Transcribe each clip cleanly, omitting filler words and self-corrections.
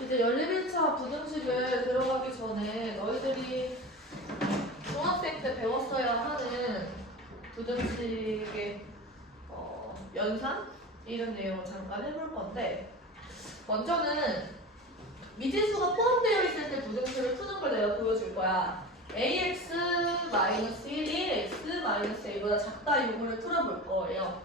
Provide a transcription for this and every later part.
이제 연립 1차 부등식을 들어가기 전에 너희들이 중학생 때 배웠어야 하는 부등식의 연산? 이런 내용을 잠깐 해볼 건데, 먼저는 미지수가 포함되어 있을 때 부등식을 푸는 걸 내가 보여줄 거야. ax-1이 x-a보다 작다 이거를 풀어볼 거예요.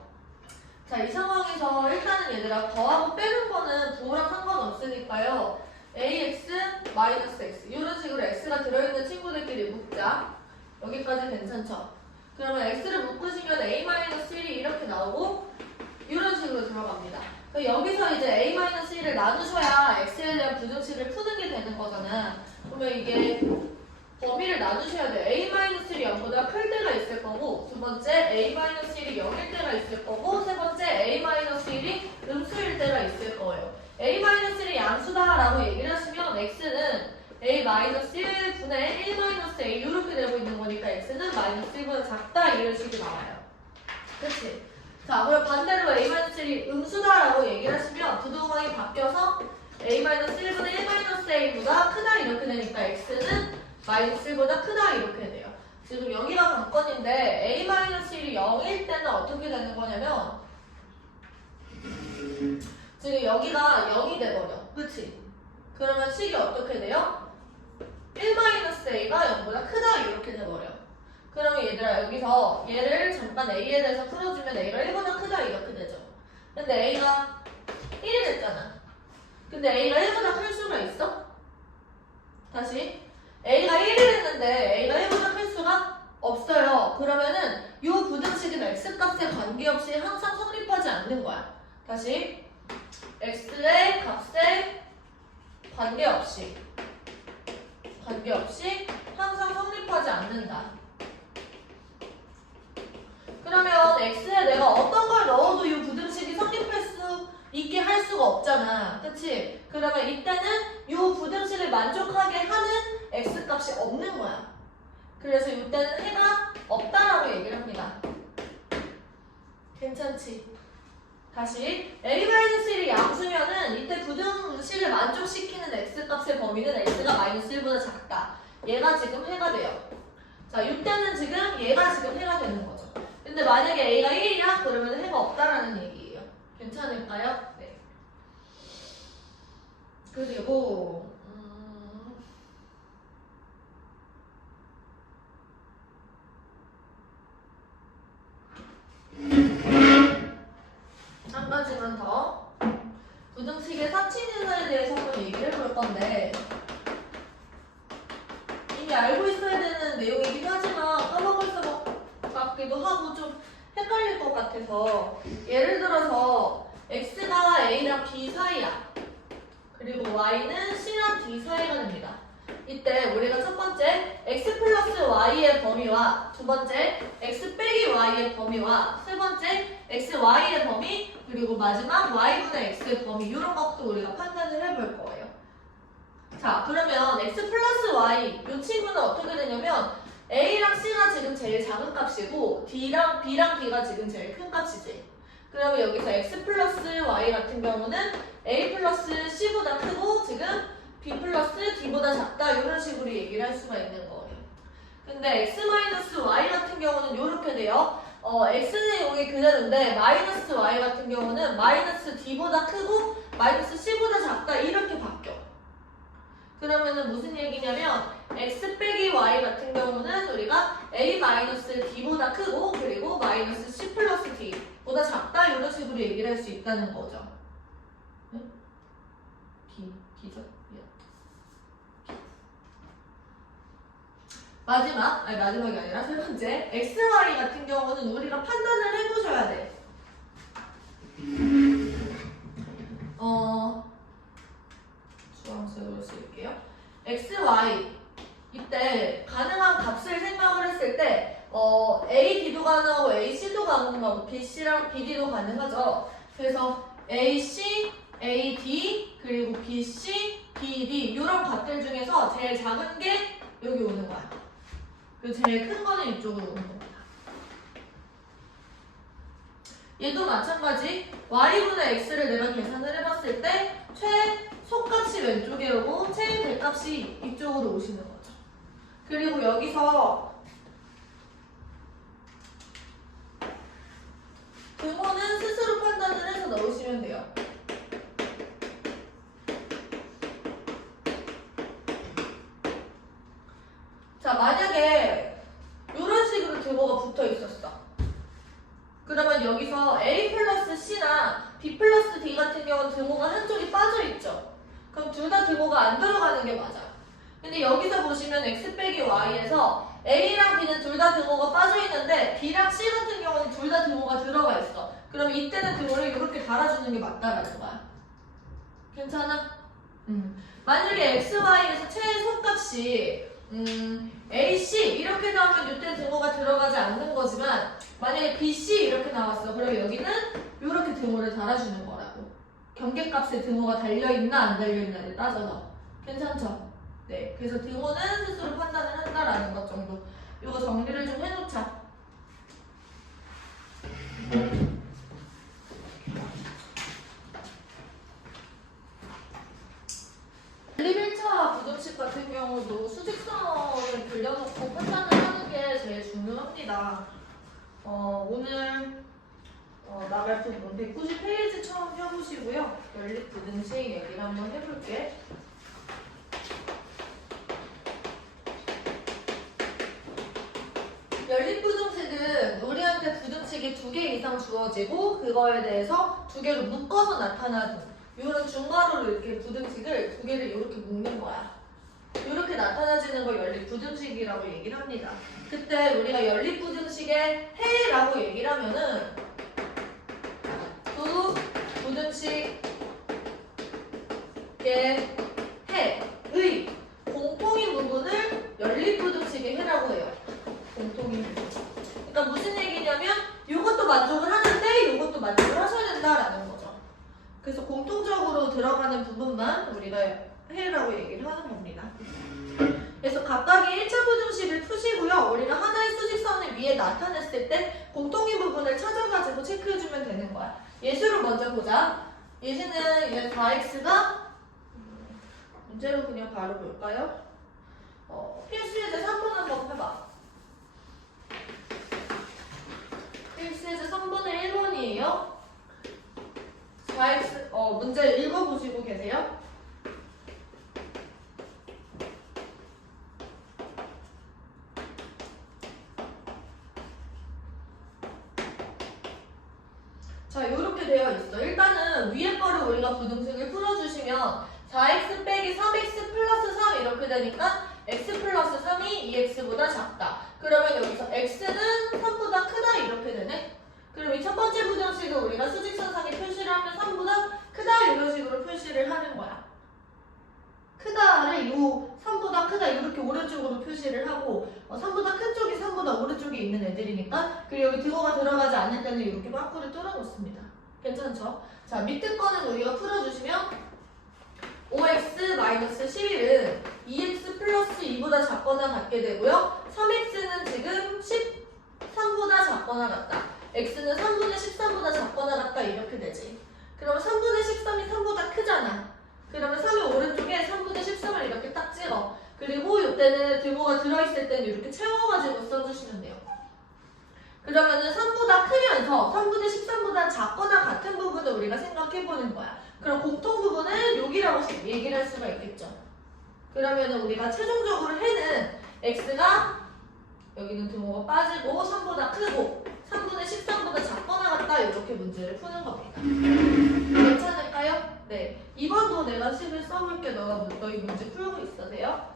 자, 이 상황에서 일단은 얘들아 더하고 빼는 거는 부호랑 상관없으니까요. ax, x 이런 식으로 x가 들어있는 친구들끼리 묶자. 여기까지 괜찮죠? 그러면 x를 묶으시면 a-1이 이렇게 나오고 이런 식으로 들어갑니다. 여기서 이제 a-1을 나누셔야 x에 대한 부등식을 푸는 게 되는 거잖아. 그러면 이게 범위를 나누셔야 돼요. a-1이 0보다 클 때가 있을 거고, 두 번째 a-1이 0일 때가 있을 거고, 세 번째 a-1이 음수일 때가 있을 거예요. a-1이 양수다라고 얘기를 하시면 x는 a-1분의 1-a 이렇게 되고 있는 거니까 x는 -1보다 작다 이런 식이 나와요. 그치? 자, 그럼 반대로 a-1이 음수다라고 얘기를 하시면 부동항이 바뀌어서 a-1분의 1-a보다 크다 이렇게 되니까 x는 -1보다 크다 이렇게 돼요. 지금 여기가 관건인데 a-1이 0일 때는 어떻게 되는 거냐면 지금 여기가 0이 돼버려. 그치? 그러면 식이 어떻게 돼요? 1-a가 0보다 크다 이렇게 돼버려. 그러면 얘들아 여기서 얘를 잠깐 a에 대해서 풀어주면 a가 1보다 크다 이렇게 되죠. 근데 a가 1이 됐잖아. 근데 a가 1보다 클 수가 있어? 다시 a가 1이 됐는데 a가 1보다 클 수가 없어요. 그러면은 이 부등식은 x값에 관계없이 항상 성립하지 않는 거야. 다시 x의 값에 관계없이 항상 성립하지 않는다. 그러면 x에 내가 어떤 걸 넣어도 이 부등식이 성립할 수 있게 할 수가 없잖아. 그치? 그러면 이때는 이 부등식을 만족하게 하는 x값이 없는 거야. 그래서 이때는 해가 없다라고 얘기를 합니다. 괜찮지? 다시 a-1이 양수면은 이때 부등식을 만족시키는 x값의 범위는 x가 -1보다 작다. 얘가 지금 해가 돼요. 자, 이때는 지금 얘가 지금 해가 되는 거죠. 근데 만약에 a가 1이야? 그러면 해가 없다라는 얘기예요. 괜찮을까요? 네. 그리고 한 가지만 더. 부등식의 사칙인사에 대해서 한번 얘기를 해볼 건데 이미 알고 있어야 되는 내용이긴 하지만 까먹을 것 같기도 하고 좀 헷갈릴 것 같아서, 예를 들어서 x가 a랑 b 사이야. 그리고 y는 c랑 d 사이가 됩니다. 이때 우리가 첫 번째 x 플러스 y의 범위와 두 번째 x 빼기 y의 범위와 세 번째 x, y의 범위 그리고 마지막 y분의 x의 범위 이런 것도 우리가 판단을 해볼 거예요. 자, 그러면 x 플러스 y 이 친구는 어떻게 되냐면 a랑 c가 지금 제일 작은 값이고 b랑 d가 지금 제일 큰 값이지. 그러면 여기서 x 플러스 y 같은 경우는 a 플러스 c보다 크고 지금 b 플러스 d보다 작다 이런 식으로 얘기를 할 수가 있는 거예요. 근데 x 마이너스 y 같은 경우는 이렇게 돼요. x는 여기 그대로인데 마이너스 y 같은 경우는 마이너스 d보다 크고 마이너스 c보다 작다 이렇게 바뀌어. 그러면은 무슨 얘기냐면 x 빼기 y 같은 경우는 우리가 a 마이너스 d보다 크고 그리고 마이너스 c 플러스 d보다 작다 이런 식으로 얘기를 할 수 있다는 거죠. 응? d죠? 마지막이 아니라 세 번째 x, y 같은 경우는 우리가 판단을 해보셔야 돼. 주황색으로 쓸게요. x, y 이때 가능한 값을 생각을 했을 때 a, d도 가능하고 a, c도 가능하고 b, c랑 b, d도 가능하죠. 그래서 a, c, a, d 그리고 b, c, b, d 이런 값들 중에서 제일 작은 게 여기 오는 거야. 그리고 제일 큰 거는 이쪽으로 오는 겁니다. 얘도 마찬가지 y분의 x를 내가 계산을 해봤을 때 최소값이 값이 왼쪽에 오고 체인 될 값이 이쪽으로 오시는 거죠. 그리고 여기서 등호는 스스로 판단을 해서 넣으시면 돼요. 자, 만약에 이런 식으로 등호가 붙어 있었어. 그러면 여기서 A 플러스 C나 B 플러스 D 같은 경우는 등호가 한쪽이 빠져 있죠. 그럼 둘 다 등호가 안 들어가는 게 맞아요. 근데 여기서 보시면 X 빼기 Y에서 A랑 B는 둘 다 등호가 빠져 있는데 B랑 C 같은 경우는 둘 다 등호가 들어가 있어. 그럼 이때는 등호를 이렇게 달아주는 게 맞다라는 거야. 괜찮아? 만약에 X, Y에서 최소값이 A, C 이렇게 나오면 이때 등호가 들어가지 않는 거지만 만약에 B, C 이렇게 나왔어. 그럼 여기는 이렇게 등호를 달아주는 거라고. 경계값에 등호가 달려있나 안 달려있나를 따져서. 괜찮죠? 네, 그래서 등호는 스스로 판단을 한다라는 것 정도. 이거 정리를 좀 해놓자. 연립 1차 부등식 같은 경우도 수직선을 그려놓고 판단을 하는 게 제일 중요합니다. 오늘 나갈 부분 190페이지 처음 펴보시고요. 연립 부등식 얘기를 한번 해볼게. 연립 부등식은 우리한테 부등식이 2개 이상 주어지고 그거에 대해서 2개로 묶어서 나타나는 이런 중괄호로 이렇게 부등식을 2개를 이렇게 묶는 거야. 이렇게 나타나지는 걸 연립 부등식이라고 얘기를 합니다. 그때 우리가 연립 부등식의 해라고 얘기를 하면은 두 부등식의 해의 공통인 부분을 연립 부등식의 해라고 해요. 공통인 부분. 그러니까 무슨 얘기냐면 이것도 만족을 하는데 이것도 만족을 하셔야 된다라는 거죠. 그래서 공통적으로 들어가는 부분만 우리가 해라고 얘기를 하는 겁니다. 그래서 각각의 1차 부등식을 푸시고요. 우리가 하나의 수직선을 위에 나타냈을 때 공통인 부분을 찾아가지고 체크해주면 되는 거야. 예수를 먼저 보자. 예수는 얘 4x가 문제로 그냥 바로 볼까요? 필수예제 3번 한번 해봐. 필수예제 3번의 1번이에요. 4x 문제 읽어보시고 계세요? 자, 이렇게 되어 있어. 일단은 위에 거를 우리가 부등식을 풀어주시면 4x 빼기 3x 플러스 3 이렇게 되니까 x 플러스 3이 2x보다 작다. 그러면 여기서 x는 3보다 크다 이렇게 되네. 그럼 이 첫 번째 부등식을 우리가 수직선상에 표시를 하면 3보다 크다 이런 식으로 표시를 하는 거야. 크다를 요 3보다 크다 이렇게 오른쪽으로 표시를 하고 3보다 큰 쪽이 3보다 오른쪽에 있는 애들이니까 그리고 여기 등호가 들어가지 않을 때는 이렇게 빠꾸를 뚫어 놓습니다. 괜찮죠? 자, 밑에 거는 우리가 풀어주시면 5x-11은 2x 플러스 2보다 작거나 같게 되고요. 3x는 지금 13보다 작거나 같다. x는 3분의 13보다 작거나 같다 이렇게 되지. 그러면 3분의 13이 3보다 크잖아. 그러면 3의 오른쪽에 3분의 13을 이렇게 딱 찍어. 그리고 이때는 등호가 들어있을 때는 이렇게 채워가지고 써주시면 돼요. 그러면은 3보다 크면서 3분의 13보다 작거나 같은 부분을 우리가 생각해보는 거야. 그럼 공통 부분은 여기라고 얘기를 할 수가 있겠죠. 그러면은 우리가 최종적으로 해는 x가 여기는 등호가 빠지고 3보다 크고 3분의 13보다 작거나 같다 이렇게 문제를 푸는 겁니다. 괜찮을까요? 네. 이번도 내가 식을 써볼게. 너희 문제 풀고 있으세요?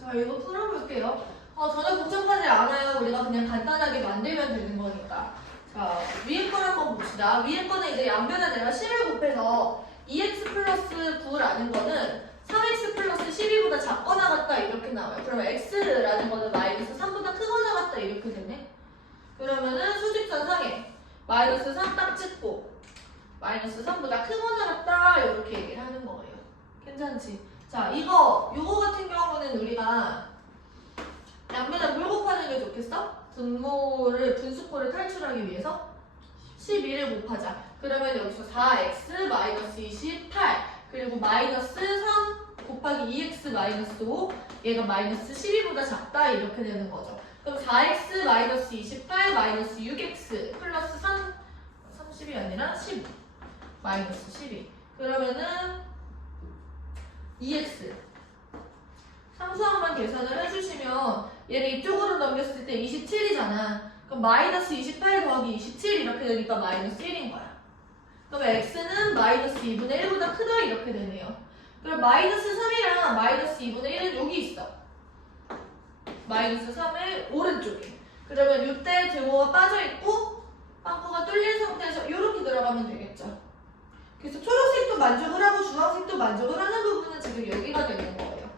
자, 이거 풀어볼게요. 전혀 복잡하지 않아요. 우리가 그냥 간단하게 만들면 되는 거니까. 자, 위에 걸 한번 봅시다. 위에 거는 이제 양변에 내가 10을 곱해서 2x 플러스 9라는 거는 3x 플러스 12보다 작거나 같다 이렇게 나와요. 그러면 x라는 거는 마이너스 3보다 크거나 같다 이렇게 되네. 그러면은 수직선 상에 마이너스 3 딱 찍고 마이너스 3보다 크거나 같다 이렇게 얘기를 하는 거예요. 괜찮지? 자, 요거 같은 경우는 우리가 양변에 물 곱하는 게 좋겠어? 분수꼴을 탈출하기 위해서 12를 곱하자. 그러면 여기서 4x 마이너스 28 그리고 마이너스 3 곱하기 2x 마이너스 5 얘가 마이너스 12보다 작다 이렇게 되는 거죠. 그럼 4x 마이너스 28 마이너스 6x 플러스 30이 아니라 10 마이너스 12 그러면은 2x 상수항만 계산을 해주시면 얘를 이쪽으로 넘겼을 때 27이잖아. 그럼 마이너스 28 더하기 27 이렇게 되니까 마이너스 1인 거야. 그럼 x는 마이너스 2분의 1보다 크다 이렇게 되네요. 그럼 마이너스 3이랑 마이너스 2분의 1은 여기 있어. 마이너스 3의 오른쪽에. 그러면 이때 등호가 빠져있고 빵꾸가 뚫린 상태에서 이렇게 들어가면 되겠죠. 그래서 초록색도 만족을 하고 주황색도 만족을 하는 부분은 지금 여기가 되는 거예요.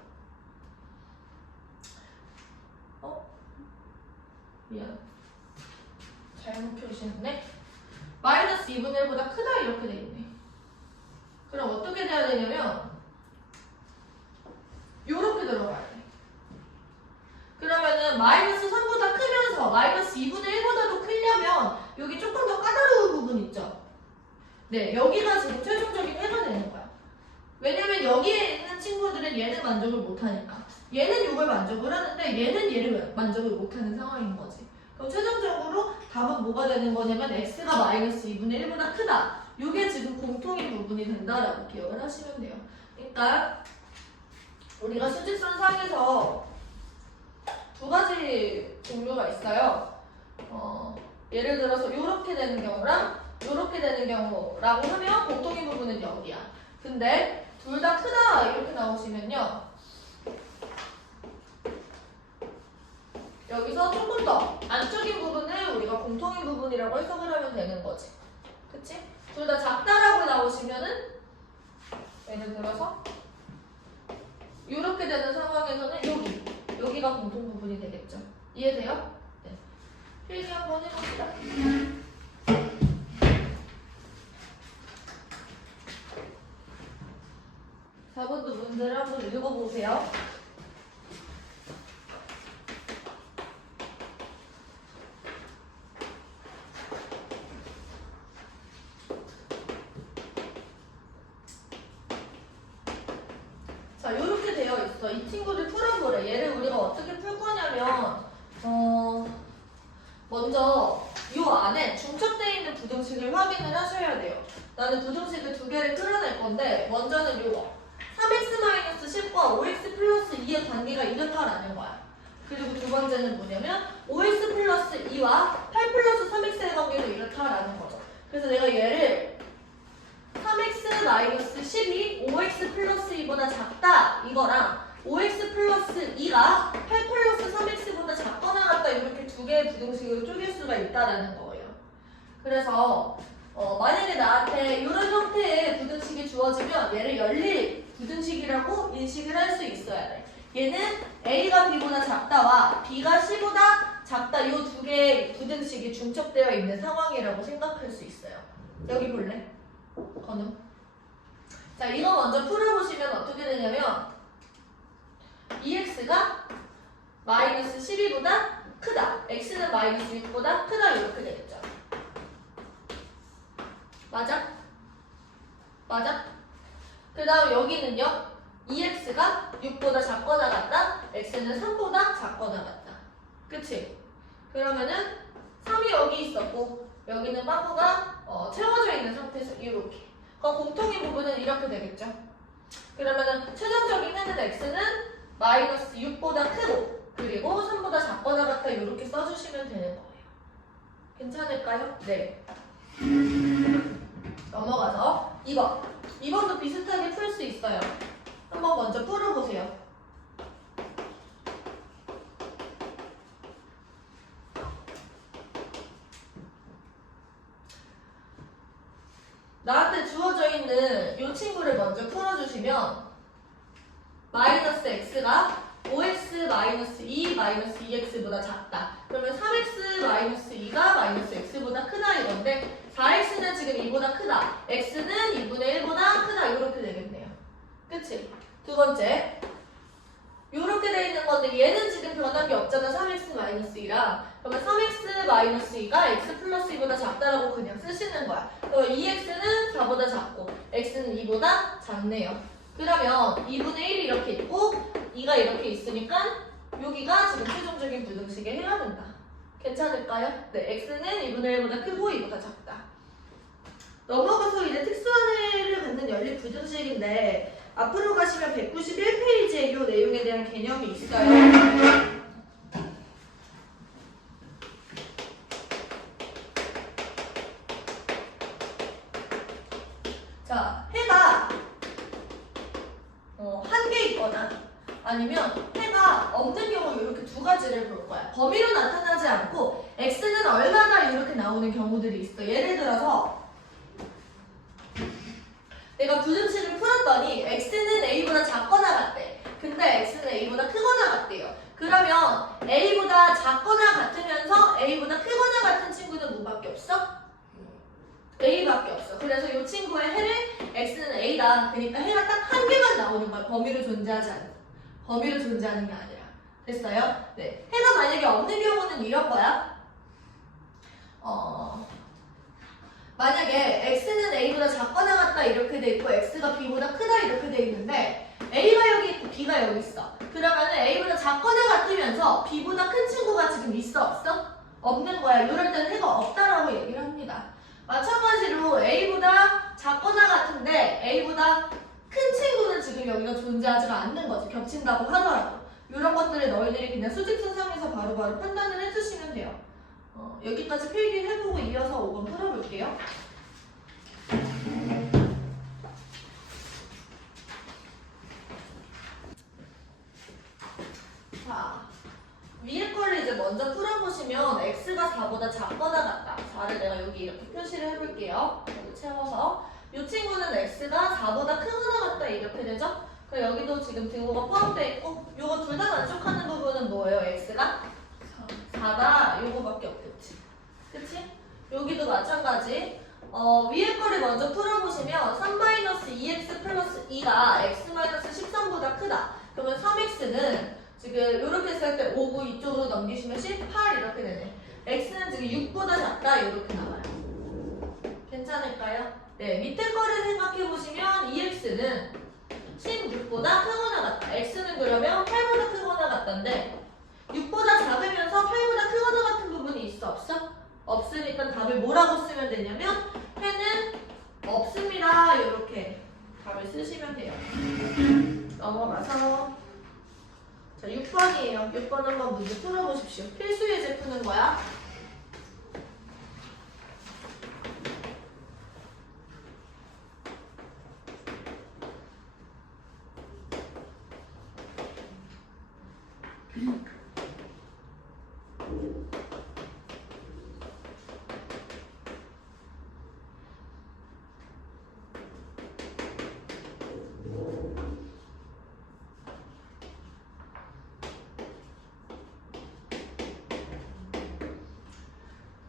미안. 잘못 표시했네. 마이너스 2분의 1보다 크다 이렇게 돼 있네. 그럼 어떻게 돼야 되냐면 요렇게 들어가야 돼. 그러면은 마이너스 3보다 크면서 마이너스 2분의 1보다도 크려면 여기 조금 더 까다로운 부분 있죠? 네, 여기가 지금 최종적인 해가 되는 거야. 왜냐면 여기에 있는 친구들은 얘는 만족을 못하니까. 얘는 6을 만족을 하는데 얘는 얘를 만족을 못하는 상황인 거지. 그럼 최종적으로 답은 뭐가 되는 거냐면 x가 마이너스 2분의 1보다 크다. 이게 지금 공통인 부분이 된다라고 기억을 하시면 돼요. 그러니까 우리가 수직선 상에서 두 가지 종류가 있어요. 예를 들어서 이렇게 되는 경우랑 이렇게 되는 경우라고 하면 공통인 부분은 여기야. 근데 둘 다 크다 이렇게 나오시면요. 여기서 조금 더 안쪽인 부분을 우리가 공통인 부분이라고 해석을 하면 되는 거지. 그치? 둘 다 작다라고 나오시면은 예를 들어서 이렇게 되는 상황에서는 여기가 공통 부분이 되겠죠. 이해돼요? 네. 필기 한번 해봅시다. 4번도 문제를 한번 읽어보세요. 자, 이렇게 되어 있어. 이 친구를 풀어보래. 얘를 우리가 어떻게 풀 거냐면, 먼저 이 안에 중첩되어 있는 부등식을 확인을 하셔야 돼요. 나는 부등식을 두 개를 끌어낼 건데, 먼저는 이거. 3x-10과 5x 플러스 2의 관계가 이렇다라는 거야. 그리고 두 번째는 뭐냐면 5x 플러스 2와 8 플러스 3x의 관계도 이렇다라는 거죠. 그래서 내가 얘를 3x-12 5x 플러스 2보다 작다 이거랑 5x 플러스 2가 8 플러스 3x보다 작거나 같다 이렇게 두 개의 부등식으로 쪼갤 수가 있다라는 거예요. 그래서 만약에 나한테 이런 형태의 부등식이 주어지면 얘를 열릴 부등식이라고 인식을 할 수 있어야 돼. 얘는 A가 B보다 작다와 B가 C보다 작다 이 두 개의 부등식이 중첩되어 있는 상황이라고 생각할 수 있어요. 여기 볼래? 건우. 자, 이거 먼저 풀어보시면 어떻게 되냐면 2x가 마이너스 12보다 크다. x는 마이너스 6보다 크다 이렇게 되겠죠. 맞아? 맞아? 그 다음 여기는요. 2x가 6보다 작거나 같다. x는 3보다 작거나 같다. 그치? 그러면은 3이 여기 있었고 여기는 빵꾸가 채워져 있는 상태에서 이렇게. 그럼 공통인 부분은 이렇게 되겠죠. 그러면은 최종적인 해는 x는 마이너스 6보다 크고 그리고 3보다 작거나 같다 이렇게 써주시면 되는 거예요. 괜찮을까요? 네. 넘어가서 2번. 2번도 비슷하게 풀 수 있어요. 한번 먼저 풀어보세요. 나한테 주어져 있는 이 친구를 먼저 풀어주시면 마이너스 x가 5x 마이너스 2 마이너스 2x보다 작다. 그러면 3x 마이너스 2가 마이너스 x보다 크다 이건데 4x는 지금 2보다 크다. x는 2분의 1보다 크다. 이렇게 되겠네요. 그치? 두 번째. 요렇게 돼 있는 건데 얘는 지금 변한 게 없잖아. 3x-2랑. 그러면 3x-2가 x 플러스 2보다 작다라고 그냥 쓰시는 거야. 그럼 2x는 4보다 작고 x는 2보다 작네요. 그러면 2분의 1이 이렇게 있고 2가 이렇게 있으니까 여기가 지금 최종적인 부등식에 해당된다. 괜찮을까요? 네, x는 2분의 1보다 크고 2보다 작다. 넘어가서 이제 특수한해를 갖는 연립 부등식인데 앞으로 가시면 191페이지에 이 내용에 대한 개념이 있어요. 자, 해가 한 개 있거나 아니면 해가 없는 경우 이렇게 두 가지를 볼 거야. 범위로 나타나지 않고 x는 얼마나 이렇게 나오는 경우들이 있어. 예를 들어서 내가 부등식을 풀었더니 x는 a보다 작거나 같대. 근데 x는 a보다 크거나 같대요. 그러면 a보다 작거나 같으면서 a보다 크거나 같은 친구는 뭐밖에 없어? a밖에 없어. 그래서 이 친구의 해를 x는 a다. 그러니까 해가 딱 한 개만 나오는 거야. 범위로 존재하지 않는. 범위로 존재하는 게 아니라. 됐어요? 네. 해가 만약에 없는 경우는 이런 거야. 만약에 x는 a보다 작거나 같다 이렇게 돼 있고 x가 b보다 크다 이렇게 돼 있는데 a가 여기 있고 b가 여기 있어. 그러면은 a보다 작거나 같으면서 b보다 큰 친구가 지금 있어 없어? 없는 거야. 이럴 때는 해가 없다라고 얘기를 합니다. 마찬가지로 a보다 작거나 같은데 a보다 큰 친구는 지금 여기가 존재하지가 않는 거죠. 겹친다고 하더라도. 이런 것들을 너희들이 그냥 수직선상에서 바로바로 판단을 해주시면 돼요. 여기까지 필기해보고 이어서 5번 풀어볼게요. 자, 위에 거를 이제 먼저 풀어보시면 x가 4보다 작거나 같다. 4를 내가 여기 이렇게 표시를 해볼게요. 여기 채워서 이 친구는 x가 4보다 크거나 같다 이렇게 되죠? 그럼 여기도 지금 등호가 포함되어 있고 이거 둘 다 만족하는 부분은 뭐예요? x가 4다 요거밖에 없겠지. 그치? 여기도 마찬가지. 위에 거를 먼저 풀어보시면 3-2x 플러스 2가 x-13보다 크다. 그러면 3x는 지금 이렇게 했을 때 5, 9 이쪽으로 넘기시면 18 이렇게 되네. x는 지금 6보다 작다 이렇게 나와요. 괜찮을까요? 네, 밑에 거를 생각해보시면 2x는 16보다 크거나 같다. x는 그러면 8보다 크거나 같던데 6보다 작으면서 8보다 크거나 같은 부분이 있어 없어? 없으니까 답을 뭐라고 쓰면 되냐면 해는 없습니다. 이렇게 답을 쓰시면 돼요. 넘어가서 자 6번이에요. 6번 한번 문제 풀어보십시오. 필수 예제 푸는 거야.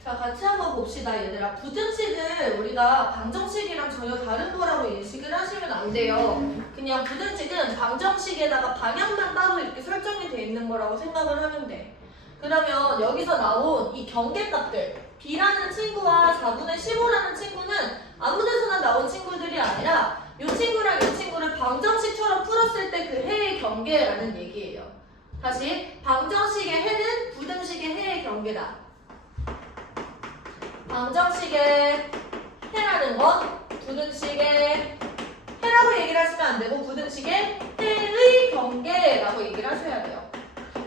자, 같이 한번 봅시다, 얘들아. 부등식을 우리가 방정식이랑 전혀 다른 거라고 인식을 하시면 안 돼요. 그냥 부등식은 방정식에다가 방향만 따로 이렇게 설정이 돼 있는 거라고 생각을 하면 돼. 그러면 여기서 나온 이 경계값들, b라는 친구와 4분의 15라는 친구는 아무 데서나 나온 친구들이 아니라 이 친구랑 이 친구를 방정식처럼 풀었을 때 그 해의 경계라는 얘기예요. 다시, 방정식의 해는 부등식의 해의 경계다. 방정식의 해라는 건 부등식의 해라고 얘기를 하시면 안 되고 부등식의 해의 경계라고 얘기를 하셔야 돼요.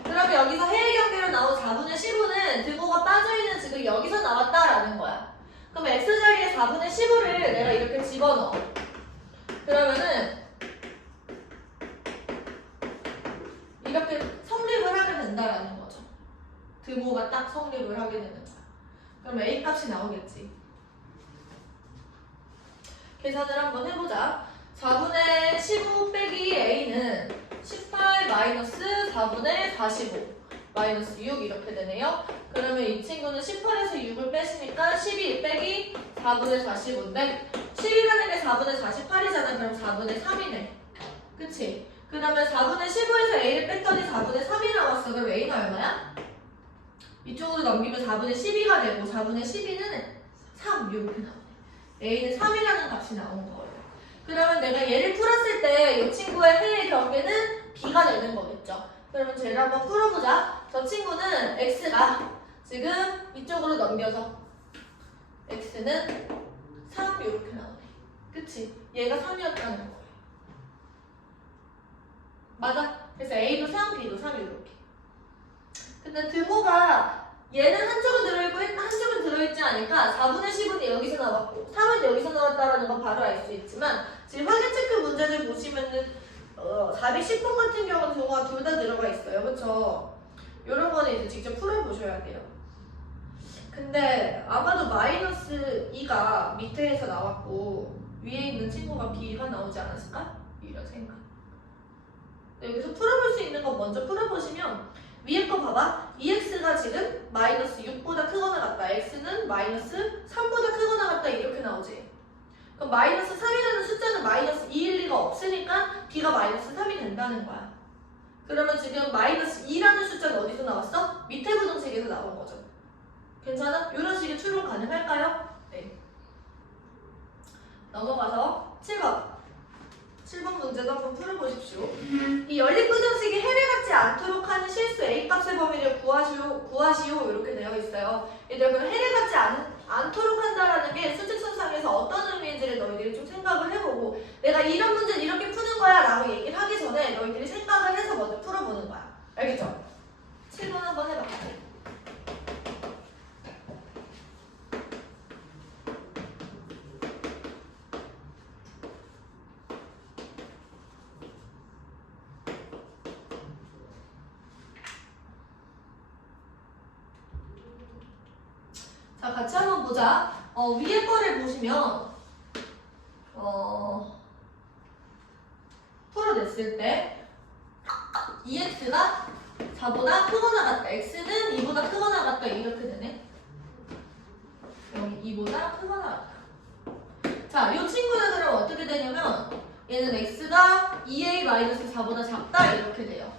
그러면 여기서 해의 경계로 나온 4분의 15는 등호가 빠져있는 지금 여기서 나왔다라는 거야. 그럼 x자리에 4분의 15를 내가 이렇게 집어넣어. 그러면은 이렇게 성립을 하게 된다라는 거죠. 등호가 딱 성립을 하게 되는 거야. 그럼 A 값이 나오겠지. 계산을 한번 해보자. 4분의 15 빼기 A는 18 마이너스 4분의 45. 마이너스 6 이렇게 되네요. 그러면 이 친구는 18에서 6을 빼시니까 12 빼기 4분의 45인데 10이라는 게 4분의 48이잖아. 그럼 4분의 3이네. 그치? 그러면 4분의 15에서 A를 뺐더니 4분의 3이 나왔어. 그럼 A는 얼마야? 이쪽으로 넘기면 4분의 12가 되고 4분의 12는 3 이렇게 나오네. A는 3이라는 값이 나온 거예요. 그러면 내가 얘를 풀었을 때 이 친구의 해의 경계는 B가 되는 거겠죠. 그러면 쟤를 한번 풀어보자. 저 친구는 X가 지금 이쪽으로 넘겨서 X는 3 이렇게 나오네. 그치? 얘가 3이었다는 거예요. 맞아? 그래서 A도 3, B도 3 이렇게. 근데 등호가 얘는 한쪽은 들어있고 한쪽은 들어있지 않으니까 4분의 10은 여기서 나왔고 3은 여기서 나왔다라는 건 바로 알 수 있지만 지금 확인 체크 문제를 보시면은 410번 같은 경우는 등호가 둘 다 들어가 있어요. 그쵸? 이런 거는 이제 직접 풀어보셔야 돼요. 근데 아마도 마이너스 2가 밑에에서 나왔고 위에 있는 친구가 B가 나오지 않았을까? 이런 생각. 여기서 풀어볼 수 있는 거 먼저 풀어보시면 위에 거 봐봐. 2x가 지금 마이너스 6보다 크거나 같다. x는 마이너스 3보다 크거나 같다. 이렇게 나오지. 그럼 마이너스 3이라는 숫자는 마이너스 2일 리가 없으니까 b가 마이너스 3이 된다는 거야. 그러면 지금 마이너스 2라는 숫자는 어디서 나왔어? 밑에 부등식에서 나온 거죠. 괜찮아? 이런 식의 추론 가능할까요? 네. 넘어가서 7번 문제도 한번 풀어보십시오. 이 연립부등식이 해를 갖지 않도록 하는 실수 A값의 범위를 구하시오 이렇게 되어 있어요. 얘들아, 그럼 해를 갖지 않도록 한다라는 게 수직선상에서 어떤 의미인지를 너희들이 좀 생각을 해보고 내가 이런 문제는 이렇게 푸는 거야 라고 얘기를 하기 전에 너희들이 생각을 해서 먼저 풀어보는 거야. 알겠죠? 7번 한번 해봐. 자, 같이 한번 보자. 위에 거를 보시면 풀어냈을 때 2x가 4보다 크거나 같다. x는 2보다 크거나 같다. 이렇게 되네. 여기 2보다 크거나 같다. 자, 이 친구는 그럼 어떻게 되냐면 얘는 x가 2a-4보다 작다. 이렇게 돼요.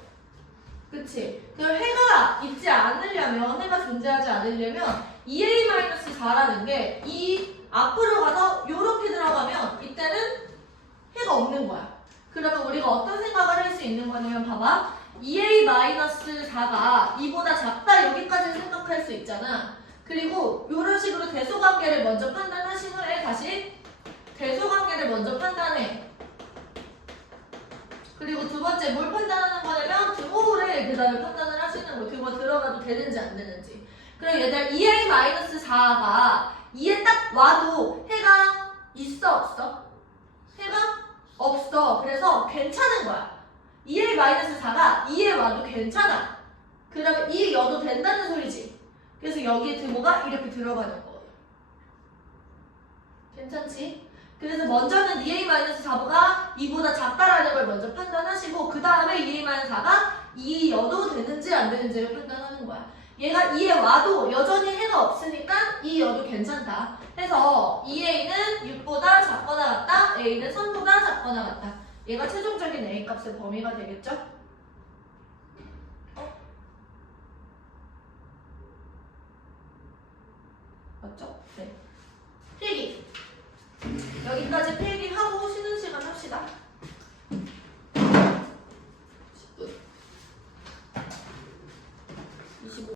그치? 그럼 해가 있지 않으려면, 해가 존재하지 않으려면 2a-4라는 게 이 앞으로 가서 요렇게 들어가면 이때는 해가 없는 거야. 그러면 우리가 어떤 생각을 할 수 있는 거냐면 봐봐. 2a-4가 2보다 작다 여기까지 생각할 수 있잖아. 그리고 이런 식으로 대소관계를 먼저 판단하신 후에 다시 대소관계를 먼저 판단해. 그리고 두 번째 뭘 판단하는 거냐면 등호를 그 다음에 판단을 하시는 거. 등호 들어가도 되는지 안 되는지. 그럼 얘들 2a-4가 2에 딱 와도 해가 있어 없어? 해가 없어. 그래서 괜찮은 거야. 2a-4가 2에 와도 괜찮아. 그러면 2에 여도 된다는 소리지. 그래서 여기에 등호가 이렇게 들어가는 거예요. 괜찮지? 그래서 먼저는 2a-4가 2보다 작다라는 걸 먼저 판단하시고 그 다음에 2a-4가 2여도 되는지 안 되는지를 판단하는 거야. 얘가 2에 와도 여전히 해가 없으니까 2여도 괜찮다. 해서 2a는 6보다 작거나 같다. a는 3보다 작거나 같다. 얘가 최종적인 a값의 범위가 되겠죠? 맞죠? 네. 필기. 여기까지 필기.